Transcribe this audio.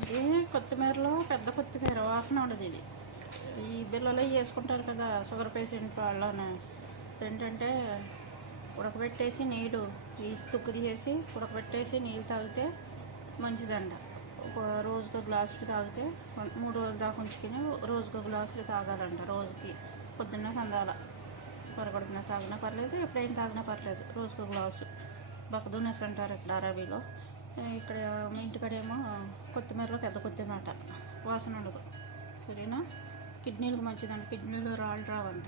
ఇది కొత్తిమీరలో పెద్ద కొత్తిమీర వాసన ఉండదు. ఇది ఈ బిళ్ళలో వేసుకుంటారు కదా షుగర్ పేషెంట్ వాళ్ళని. ఏంటంటే ఉడకబెట్టేసి నీళ్ళు ఈ తుక్కు తీసేసి ఉడకబెట్టేసి నీళ్ళు తాగితే మంచిదంట. ఒక రోజుకు గ్లాసులు తాగితే 3 రోజుల దాకా ఉంచుకొని రోజుకు గ్లాసులు తాగాలంట. రోజుకి పొద్దున్న సందాల పొరగడుపున తాగినా పర్లేదు, ఎప్పుడైనా తాగినా పర్లేదు. రోజుకు గ్లాసు బకదూనెస్ అంటారు ఇక్కడ అరబీలో. ఇక్కడ మీ ఇంటికాడేమో కొత్తిమీరలో పెద్ద కొత్తిమీర వాసన ఉండదు. సరేనా? కిడ్నీలకు మంచిదంట. కిడ్నీలో రాళ్ళు రావంట.